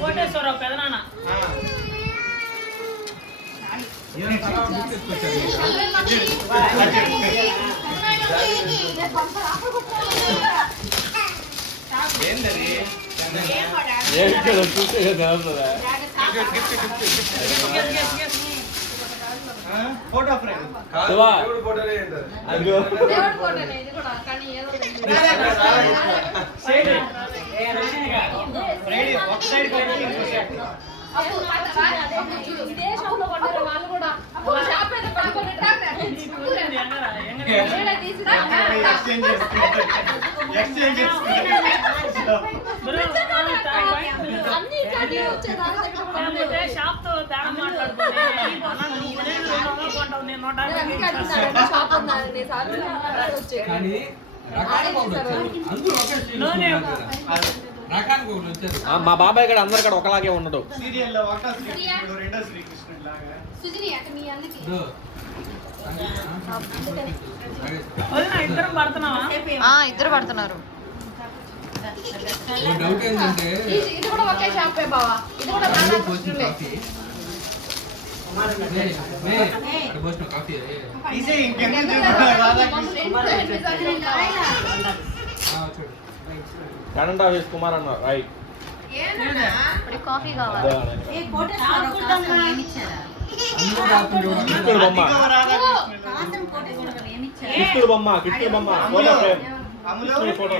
కోటేశ్వరరావు పెదనాన్న. Photo frame shop తో తేడా మాట్లాడుతుంది. మా బాబాయ్ కూడా అందరు కూడా ఒకలాగే ఉండడు. ఇద్దరు పడుతున్నావా? ఇద్దరు పడుతున్నారు. డౌట్ ఏంటంటే ఇది కూడా ఒకే షాపే బావా. ఇది కూడా కరెంట్ ఆఫీస్ కుమార్ అన్న రైట్. కాఫీ కావాలి. కిట్టుడు బొమ్మ కిట్టుడు బొమ్మ ఫోటో ఫ్రేమ్ ఫోటో.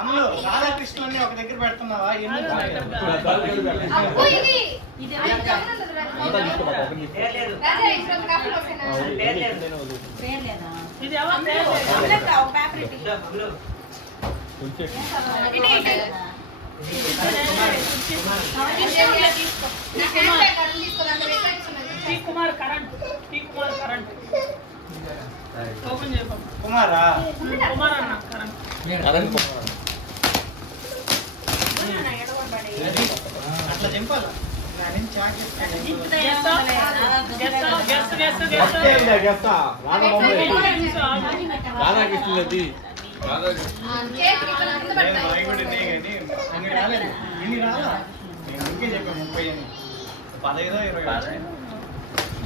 అమ్ములు రాధాకృష్ణుని ఒక దగ్గర పెడుతున్నావా? కుమారా అట్లా చింపాలి. రాధాకృష్ణులది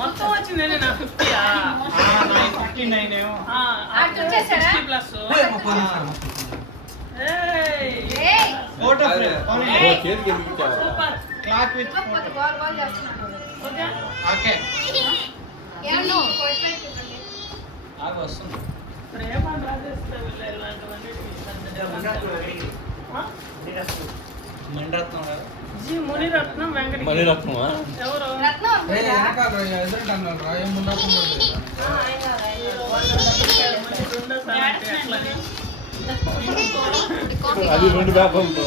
మొత్తం వచ్చింది నా 59 ప్లస్. చేతికి ఎందుకు ఇచ్చావు? క్లాక్ విత్ ఓకే వస్తుంది. మునిరత్నం మణిరత్నమా? ఎవరు? అది రెండు వ్యాపారంతో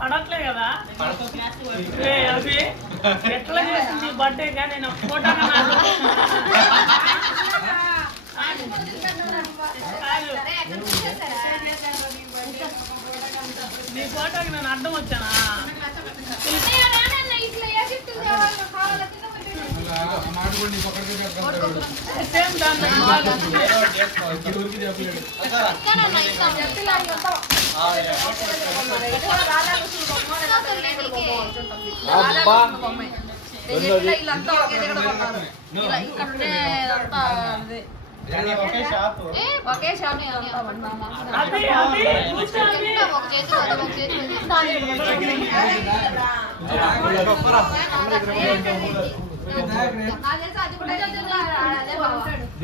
పడట్లే కదా అవి ఎట్లా చేసింది బర్త్డే కానీ నేను ఫోటో నీ ఫోటోకి నేను అడ్డం వచ్చానా? సేమ్ దాన్ని ఒకే షాప్ ఒకే షాప్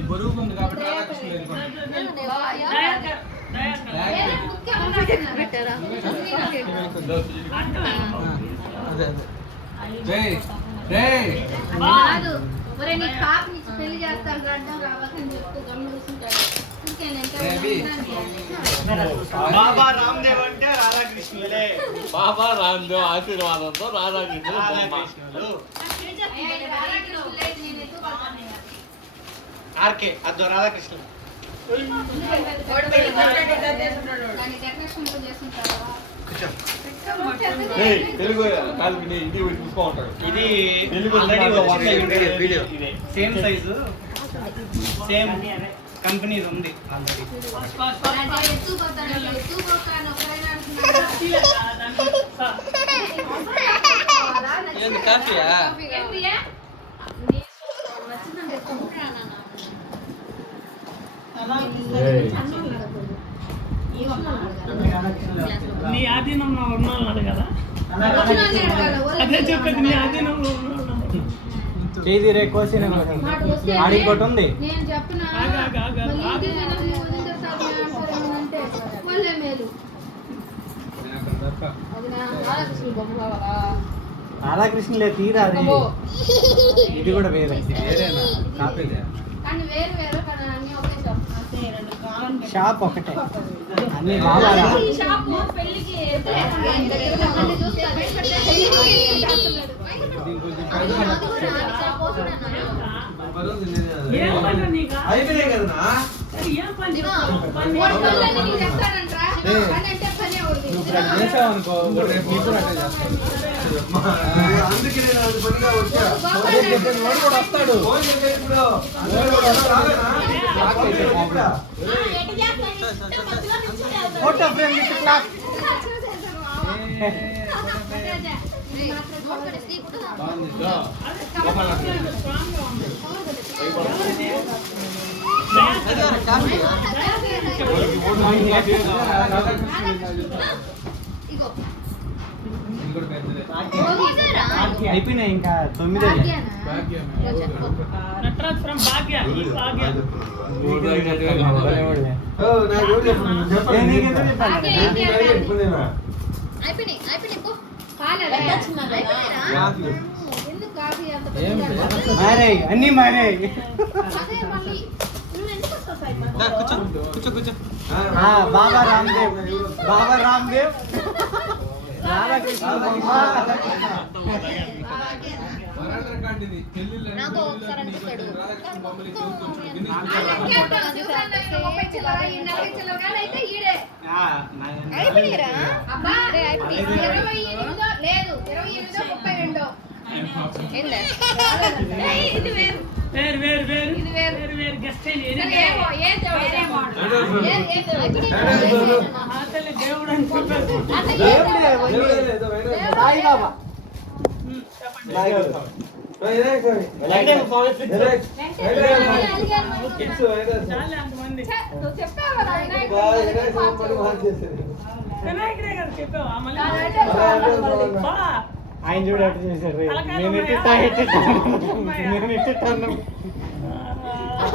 బరువు ఉంది కాబట్టి పెళ్లి చేస్తారు గడ్డం రావాలని చెప్తే గమ్ము కూర్చుంటాడు. బాబా రామ్దేవ్ అంటే రాధాకృష్ణులే. బాబా రామ్దేవ్ ఆశీర్వాదంతో రాధాకృష్ణులు. ఆర్కే అద్దో రాధాకృష్ణులు. తెలుగు కాదు ఇది చూసుకో ఉంటాడు. ఇది Telugu same size same company ఉంది ఆల్రెడీ. ఫాస్ట్ ఫాస్ట్ ఫాస్ట్ అంటే ఎత్తుపోతాను ఒకరైనా అంటున్నాడు. ఏంది కాఫీయా? ఏంటియా? నీ నచ్చిందంటే కొనుక్కురా నాన్న. నీ ఆధీనంలో ఉన్నాడు కదా, అదే చెప్పేది. నీ ఆధీనంలో ఉన్నాడు. చేయి రే కోసిన ఆడి ఇంకోటి ఉంది. నేను చెప్పనా ఆగు, ఆగు, ఆగు, ఆగు. మళ్ళీ ఇంటి జనం వదిలితే అంటే వాళ్ళే మేలు. అది నా ఆలోచన బొమ్మ కావాలా? రాధాకృష్ణలే తీరా అది. ఇది కూడా వేరే. కానీ వేరు వేరు కానీ అన్ని ఒకే షాప్. షాప్ ఒకటే అన్ని బాగా ఈ షాప్ పెళ్ళికి అన్ని చూస్తారు. ఏం పని నీకు? అయిపోయినాయి కదనా ఏం పని చెప్పు? పని చెప్తానంటరా పని అంటే పనే అవుతుంది. చేసావు అనుకో రేపు నీకు కూడా అట్టే చేస్తాను. అందుకే నేను అది పనిగా వచ్చా వాడు కూడా వస్తాడు. ఫోన్ చేస్తే ఇప్పుడు వాడు కూడా రాలేనా? Photo frame with class. బాగుంది. ఇగో ఇది కూడా పెద్దదే. అయిపోయినాయి ఇంకా 9. నటరాజ్ ఫ్రమ్ భాగ్య. భాగ్య ఓ నాకు ఎవరు చెప్పండి అయిపోయినాయి పో. కాలేదా? ఎందుకు కాఫీ అంత ఏం పెద్దగా? మారాయి అన్ని మారాయి. అదే మళ్ళీ నువ్వు ఎందుకు వస్తావు సాయి? కూర్చో. బాబా రామ్దేవ్, బాబా రామ్దేవ్, రాధాకృష్ణ బొమ్మ. వరాంధ్ర కాంటిది. పెళ్ళిళ్ళు అంటే నాకు ఒకసారి పెళ్ళిళ్ళు అనిపిస్తాడు. రాధాకృష్ణ బొమ్మలు ఇక్కడ కూర్చొని గిన్నె అలాగే అంటావు. చూసాను నేను 30 చిల్లర, ఈ 40 చిల్లర కానీ అయితే ఈడే. అబ్బా, 28 లేదు 28 32. ఏయ్, ఇది వేరు. వేరు వేరు వేరు ఇది వేరు. వేరు వేరు గెస్ట్ అయ్యి ఏమో, ఏ దేవుడు? ఏ దేవుడు? ఆ తల్లి దేవుడు అని చెప్పారు. అసలు ఏ దేవుడే, దేవుడు? సాయి బాబా. చెప్పండి. చాలే అంతమంది. నువ్వు చెప్పావు కదా వినాయకుడు. వినాయకుడే కదా చెప్పావా? మళ్ళీ బా. ఆయన చూడు అట్లా చేశాడు. తలకాయలు నేను ఉన్నాయా? ఇట్టిట్టాను.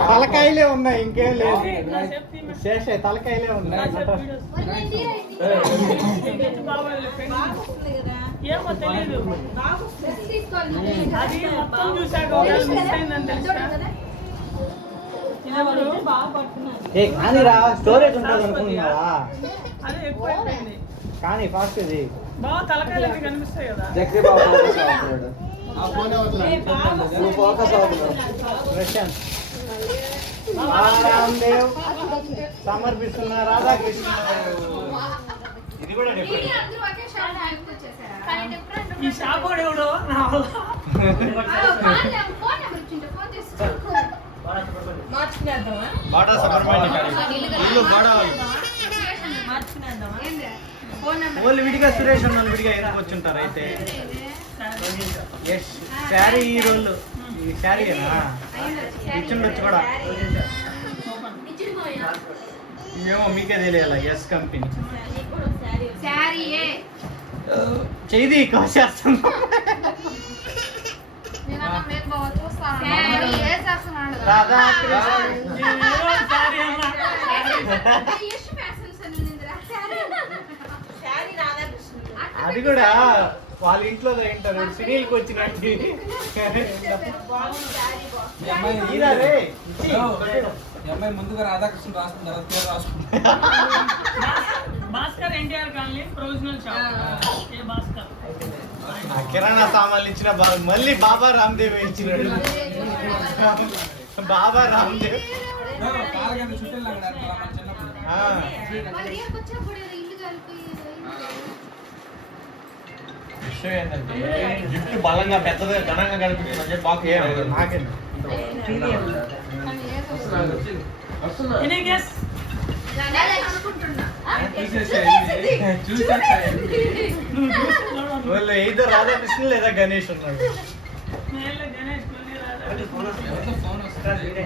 తలకాయలే ఉన్నాయి, ఇంకేం లేదు. కాసేపు తీమ. శేష తలకాయలే ఉన్నాయి. కాసేపు వీడియోస్. ఇది బాగోలేదు. ఏమో తెలీదు. అది మొత్తం చూసాక ఒకవేళ మిస్ అయిందని తెలుసా? ఇదెవరు? కానీరా స్టోరేజ్ ఉంటుంది అనుకుంటున్నావా? అదే ఎక్కువ అయిపోయింది. కానీ ఫాస్ట్ ఇది బాగా తలకాయలు అన్ని కనిపిస్తాయి కదా. ఆ ఫోన్ అవుతున్నాడు. ప్రశాంత్ రామ్దేవ్ సమర్పిస్తున్న రాధాకృష్ణ. ఇది కూడా డిఫరెంట్. అందరూ ఒకే షాప్ వచ్చేసారా? కానీ డిఫరెంట్ ఈ షాప్ వాడు ఎవడో నా వల్ల. ఫోన్ నెంబర్ ఇచ్చింటే ఫోన్ చేసి బాటా సుబ్రహ్మణ్యం ఇల్లు బాడా వాళ్ళు విడిగా సురేష్ అన్న విడిగా ఎందుకు వచ్చుంటారు అయితే. ఎస్ శారీ ఈ రోళ్ళు ఈ శారీనా ఇచ్చిండొచ్చు కూడా. ఏమో మీకే తెలియాల. ఎస్ కంపెనీ శారీయే. చేది కోసేస్తున్నా. శారీ ఏ చేస్తున్నాడు? రాధాకృష్ణ ఏదో సారీ అన్నా. అది కూడా వాళ్ళ ఇంట్లో తింటారు సిరియల్కి వచ్చినట్టు. ఈ అమ్మాయి ఇదా రే? ఈ అమ్మాయి ముందుగా రాధాకృష్ణ రాసుకున్న తర్వాత పేరు రాసుకుంటా. Bhaskar NTR colony provisional shop. ఏ భాస్కర్? కిరాణా సామాన్లు ఇచ్చిన మళ్ళీ బాబా రామ్దేవ్ ఇచ్చినాడు. బాబా రామ్దేవ్ కాలగంట చుట్టూ లాగా చిన్నప్పుడు. విషయం ఏంటంటే గిఫ్ట్ బలంగా పెద్దగా ఘనంగా కనిపిస్తుంది. బాగా నాకే వచ్చింది. వస్తున్నా. ఎనీ గెస్ అనుకుంటున్నా వాళ్ళు ఏదో రాధాకృష్ణ లేదా గణేష్ ఉన్నాడు. గణేష్ మళ్ళీ రాదా ఫోన్ వస్తుంది.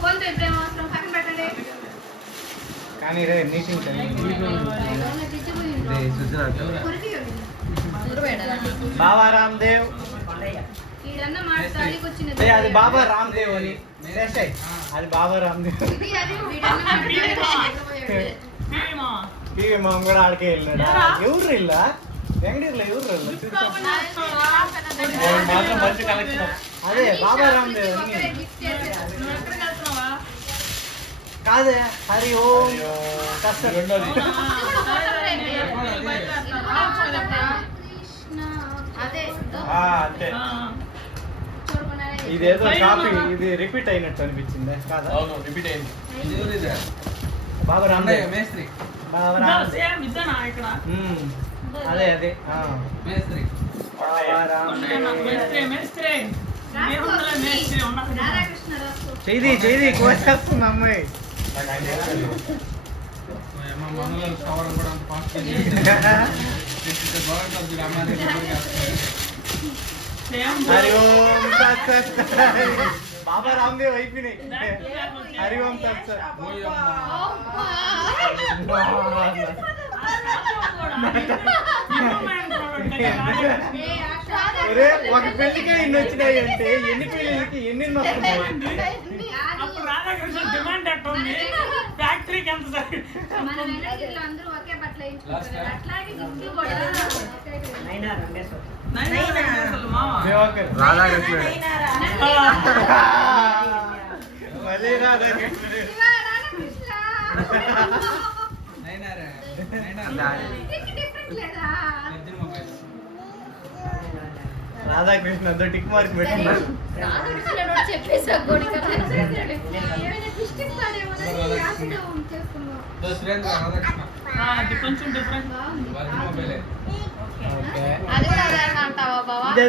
ఫోన్ తో ఇప్పుడు అవసరం పక్కన పెట్టండి. కానీ రే మీటింగ్ బాబా రామ్దేవ్. ఈడన్నా మాట్లాడికి వచ్చిన ఏ అది బాబా రామ్దేవ్ అని శేషయ్. అది బాబా రామ్దేవ్. ఇది అది వీడన్నా మాట్లాడి టీవీ మామ కూడా ఆడికే వెళ్ళాడు. ఎవరా? ఎవరు ఇల్లా వెంకటేశ్వర ఎవరు ఇల్లా? మాత్రం మంచి కలెక్షన్. అదే బాబా రామ్దేవ్ అని. గిఫ్ట్ చేసేది. నువ్వు ఎక్కడికి వెళ్తున్నావా? కాదే హరి ఓం కష్టం. రెండోది. అదే అంతే. చూడకున్నారే. ఇదేదో కాపీ ఇది రిపీట్ అయినట్టు అనిపించింది కాదా? అవును రిపీట్ అయింది. ఇది ఎవరిదే? బాబా అన్నయ్య, రామ్దేవ్. మేస్త్రి. బాబా రామ్దేవ్. సేమ్ ఇద్దనా ఇక్కడ అదే అదే మేస్త్రి. బాబా రామ్దేవ్. మేస్త్రి ఏముందిలే, మేస్త్రి ఉండదు. రాధాకృష్ణ రాసు. చేది కోసేస్తుంది అమ్మాయి. మా అమ్మ మనలో కవర్ కూడా అంత ఫాస్ట్ బాగుంటుంది. అమ్మాయి సేమ్ హరి ఓం తత్సత్. బాబా రామ్దేవ్ అయిపోయినాయి. హరి ఓం తత్సత్. ఒరే ఒక పెళ్లికే ఇన్ని వచ్చినాయి అంటే ఎన్ని పెళ్లికి ఎన్ని వస్తున్నాయి? అప్పుడు రాధాకృష్ణ డిమాండ్ ఎట్లా ఉంది? ఫ్యాక్టరీకి ఎంత సార్? మన వెనకీళ్ళు అందరూ ఒకే బట్టలు వేయించుకుంటారు. అట్లాగే గిఫ్ట్లు కూడా అసలు మామ. దివాకర్. రాధాకృష్ణ. మళ్ళీ రాధాకృష్ణ. శివ, రాధాకృష్ణ. నైనారే. నీకు different లేదా? అర్జున్ మొబైల్. రాధాకృష్ణ అంతా టిక్ మార్క్ పెట్టినారు. రాధాకృష్ణ చెప్పేసా గోడిక ఏమైనా డిస్ట్రిక్ట్ వాడేమోనని యాసిడ్ చేసుకున్నాం. సురేంద్ర రాధాకృష్ణ. అది కొంచెం డిఫరెంట్. అర్జున్ మొబైలే. ఓకే. అది కూడా అదే అంటావా బావా? ఇదే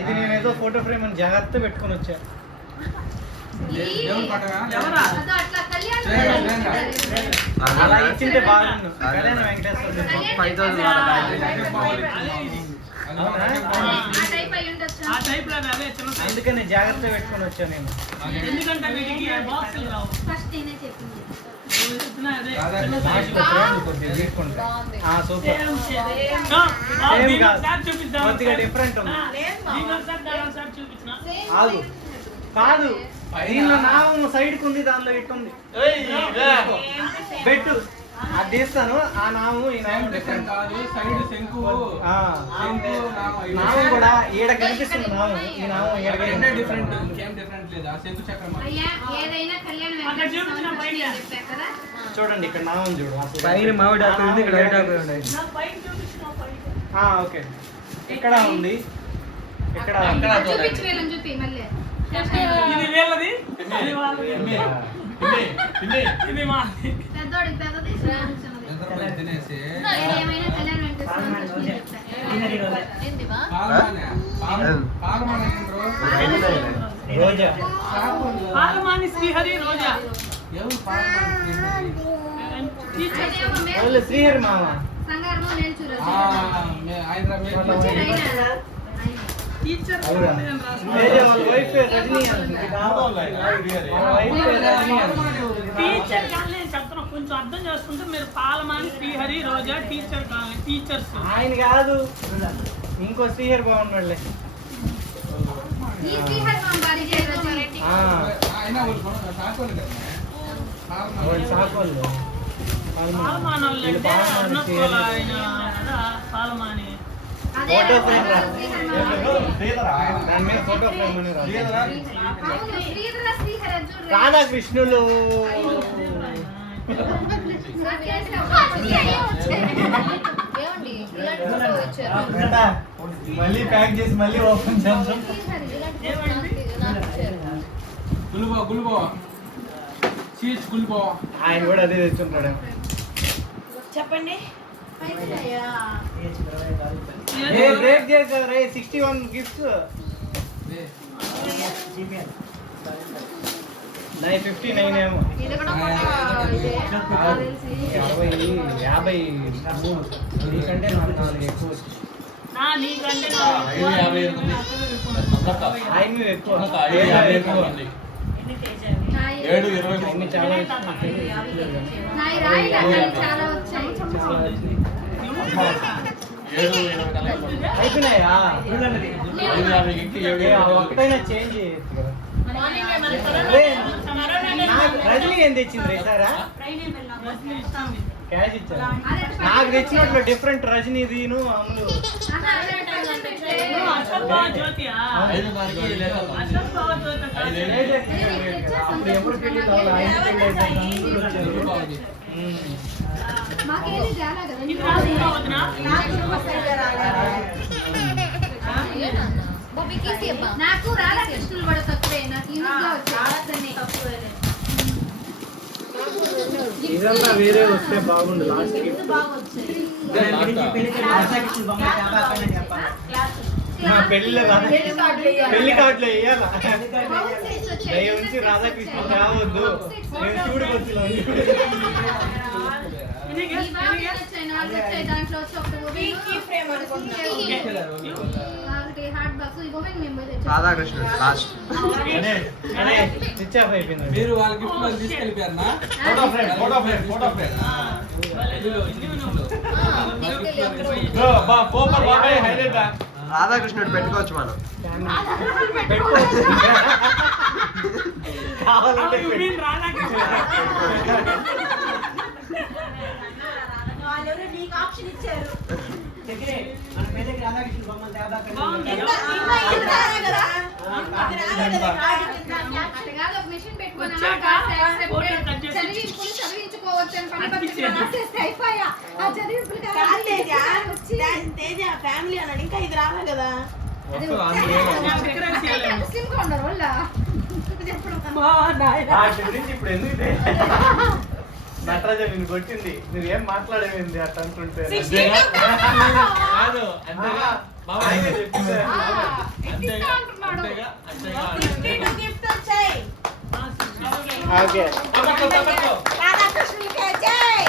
ఇది నేనేదో ఫోటో ఫ్రేమ్ అని జాగ్రత్త పెట్టుకొని వచ్చా. దేవుని పటమా? ఎవరా? అదో అట్లా కళ్యాణ్ సురేంద్ర. అలా ఇచ్చింటే బాగుండు. కళ్యాణ వెంకటేశ్వర. 5,000 అవునా? ఆ టైప్ అయి ఉండొచ్చు. ఆ టైప్ లో అదే చిన్న size. అందుకని జాగ్రత్త పెట్టుకొని వచ్చా నేను. ఎందుకంటే వీటికి బాక్సులు రావు. ఫస్ట్ నేనే చెప్పింది. నువ్వు చెప్పినా అదే. రాధాకృష్ణ. కొద్దిగా తీసుకుంటా. సూపర్. Same, same. Same దీన్ని కాదు. ఒకసారి చూపిద్దాం. కొద్దిగా different ఉంది. దీన్ని ఒకసారి దాన్ని ఒకసారి చూపించిన. ఆగు. కాదు దీనిలో నామం సైడ్ కు ఉంది, దానిలో ఇటు ఉంది. పెట్టు అది తీస్తాను. ఆ నామం ఈ నామం డిఫరెంట్ డిఫరెంట్. కాదు. సైడ్ శంకు. శంకు నామం కూడా ఈడ కనిపిస్తుంది. నామం ఈ నామం ఈడ రెండే కనిపిస్తుంది. డిఫరెంట్. ఇంకేం డిఫరెంట్ లేదు. ఆ శంకు చక్రం. అయ్యా ఏదైనా కళ్యాణ్ అక్కడ చూపించిన పైన. చెప్పా కదా. చూడండి ఇక్కడ నామం చూడు. పైన మామిడి ఆకులు ఉంది, ఇక్కడ వైట్ ఆకులు ఉన్నాయి. నా పైన చూపించిన పైన. ఓకే. ఇక్కడ ఉంది, ఇక్కడ ఉంది. చూపించి వీళ్ళని చూపి మళ్ళీ. ఇది వీళ్ళది, ఇది వాళ్ళది. ఇది మాది. పెద్దోడికి పెద్దది చిన్నది. నిద్రపోయి తినేసి ఏమైనా కళ్యాణ్ వెంకటేశ్వర చెప్తా. పాలమానే. పాలమానే ఏంట్రో? రోజా. పాలమాని శ్రీహరి రోజా. ఎవరు పాలమానే? టీచర్. అదేమో మేము వాళ్ళు శ్రీహరి మామ. సంగారము నేను చూడొచ్చు. టీచర్ అవునా? వేరే వాళ్ళ వైఫ్ రజనీ అంటుంది. వాళ్ళ వైఫ్ రజనీ అంటుంది. టీచర్ కానీ నేను చెప్తున్నా, కొంచెం అర్థం చేసుకుంటే మీరు పాలమాని శ్రీహరి రోజా టీచర్ కానీ టీచర్స్. ఆయన కాదు, ఇంకో శ్రీహరి బాగున్నాడులే. ఈ శ్రీహరి మామ బాడీ చేయవచ్చు. వాళ్ళు సాకోళ్ళు. పాలమాని వాళ్ళు అంటే అన్నప్పుడు ఆయన కదా పాలమాని. అదే ఫోటో ఫ్రేమ్ రా. శ్రీహరి మామ. దాని మీద ఫోటో ఫ్రేమ్ అని రా. అవును, శ్రీధర శ్రీహరి అది చూడు. రాధాకృష్ణులు. ఏమండి ఇలాంటి ఫోటో వచ్చారు. ఏంటా? మళ్ళీ ప్యాక్ చేసి మళ్ళీ ఓపెన్ చేద్దాం. గుల్బో గుల్బో చీజ్ గుల్బో. ఆయన కూడా అదే తెచ్చుంటాడు. చెప్పండి. బ్రేక్ చేశారు 61 గిఫ్ట్స్. 59 ఏమో. ఇది కూడా మొన్న ఇదే నాకు తెలిసి 60, 50 నీకంటే 4 ఎక్కువ వచ్చింది. నీకంటే ఆయన ఎక్కువ నాయి 7:20 అన్ని చాలా నాయి రాయి కానీ చాలా వచ్చాయి. అయిపోయినాయా? అయిపోయినాయి. ఒక్కటైనా చేంజ్ చేయొచ్చు కదా. రజనీ ఏం తెచ్చింది సారా? క్యాష్ ఇచ్చారు. నాకు తెచ్చినట్లు డిఫరెంట్ రజనీదిను అమ్ములు. అప్పుడు ఎప్పుడు పెళ్లి కావాలి? ఆయన పెళ్లి అయిపోయింది. మాకేది చాలా కదా నాకు రాధాకృష్ణులు కూడా తక్కువే. నాకు యూనిక్ గా వచ్చాయి. ఇదంతా వేరే వస్తే బాగుండు లాస్ట్ కి. మా పెళ్లిలో పెళ్లి కార్డులో వేయాలా? దయ ఉంచి రాధాకృష్ణ రావద్దు, మేము చూడుకు వచ్చినాం. నాలుగు వచ్చాయి. దాంట్లో వచ్చి ఒకటి హార్ట్ బాక్స్. ఈ బొమ్మ మేము తెచ్చాం. రాధాకృష్ణుడు లాస్ట్. స్విచ్ ఆఫ్ అయిపోయింది. మీరు వాళ్ళ గిఫ్ట్ వాళ్ళు తీసుకెళ్ళిపోయారనా? Photo frame highlight. రాధాకృష్ణుడు పెట్టుకోవచ్చు మనం. పెట్టుకోవచ్చు. కావాలంటే వాళ్ళెవరో నీకు ఆప్షన్ ఇచ్చారు. మిషన్ పెట్టుకుని వచ్చాక ఫోటో కట్ చేసి చదివించుకోవచ్చు అని పని పట్టించేస్తే అయిపోయా. ఆ చదివింపులు తేజ ఫ్యామిలీ అన్నాడు. ఇంకా ఇది రాలే కదా. ముస్లిం గా ఉండరు వాళ్ళ చెప్పడం. వాటి గురించి ఇప్పుడు ఎందుకు నటరాజ నిన్ను కొట్టింది, నువ్వేం మాట్లాడేవింది అట్లా అంటుంటే. కాదు అంతేగా ఆయనే చెప్పింది. అంటున్నాడు. గిఫ్ట్ వచ్చాయి. ఓకే రాధాకృష్ణులకి వచ్చాయి.